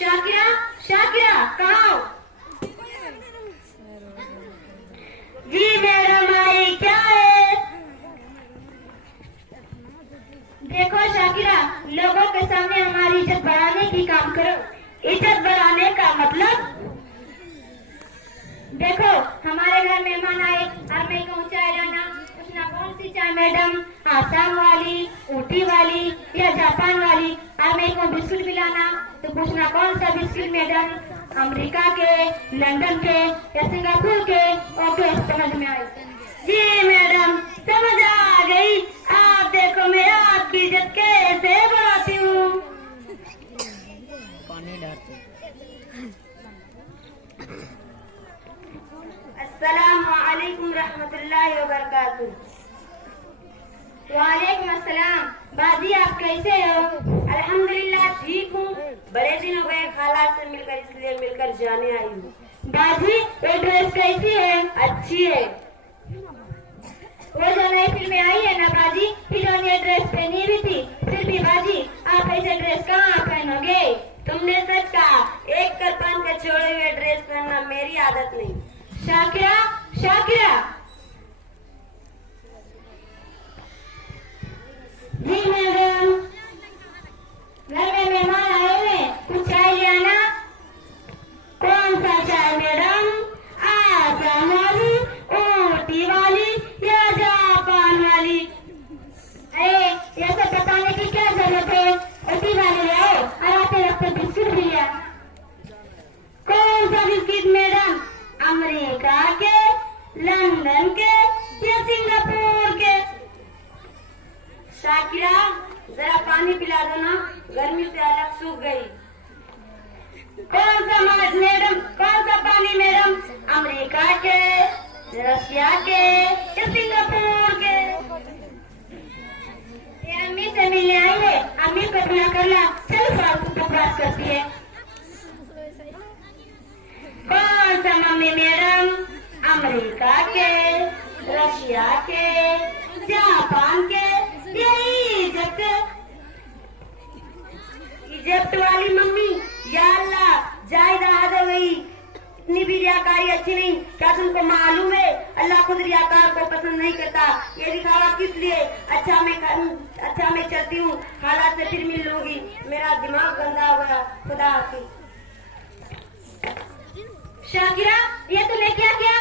शाकिरा, शाकिरा कहाँ हो? जी मैडम आई, क्या है? देखो शाकिरा, लोगों के सामने हमारी इज्जत बढ़ाने की काम करो। इज्जत बढ़ाने का मतलब देखो, हमारे घर मेहमान आए, हर मेरे को चाय लाना, पूछना कौन सी चाय मैडम, आसाम वाली, ऊटी वाली या जापान वाली। हर मेरे को बिस्कुट भी लाना, तो पूछना कौन सा बिस्कुट मैडम, अमेरिका के, लंदन के या सिंगापुर के। ओके, समझ में आई? जी मैडम, समझ आ गई। आप देखो मैं आपकी इज्जत कैसे बढ़ाती हूँ। पानी डालते। अस्सलामु अलैकुम रहमतुल्लाहि व बरकातुहू। वालेकुम अस्सलाम। बाजी आप कैसे हो? अल्हम्दुलिल्लाह ठीक हूँ। बड़े दिन हो गए खाला से मिलकर, इसलिए मिलकर जाने आई हूँ। बाजी ये ड्रेस कैसी है? अच्छी है। वो जो नई फिल्म में आई है ना बाजी, हीरो ने ड्रेस पहनी भी थी। फिर भी बाजी आप ऐसे ड्रेस कहाँ पहनोगे? तुमने सच कहा, एक कर पहन कर छोड़े हुए ड्रेस पहनना मेरी आदत नहीं। शाकिरा, शाकिरा। जी मैडम, घर में मेहमान आए हुए, कुछ चाय ले आना। कौन सा चाय मैडम, आसाम वाली, ऊटी वाली या जापान वाली? अरे ये सब बताने की क्या जरूरत है? ऊटी वाली ले आओ और आते वक्त बिस्कुट भी ले आओ। कौन सा बिस्किट मैडम, अमेरिका के, लंदन के या सिंगापुर के? शाकिरा जरा पानी पिला दो ना, गर्मी से अलग सूख गई। कौन सा मैडम, कौन सा पानी मैडम, अमेरिका के, रशिया के या सिंगापुर के? ये अम्मी से मिलने आई है, अम्मी को बुला कर ला। चल फालतू बकवास करती है। कौन सा मम्मी मैडम, अमेरिका के, रशिया के, जापान के या इजिप्ट? इजिप्ट वाली मम्मी, या अल्लाह जायदा हद हो गई। इतनी भी रियाकारी अच्छी नहीं। क्या तुमको मालूम है अल्लाह खुद रियाकार को पसंद नहीं करता? ये दिखावा किस लिए? अच्छा मैं चलती हूँ, हालात से फिर मिल लूंगी। मेरा दिमाग गंदा हो गया। खुदा हाफिज। शाकिरा, ये तूने क्या किया?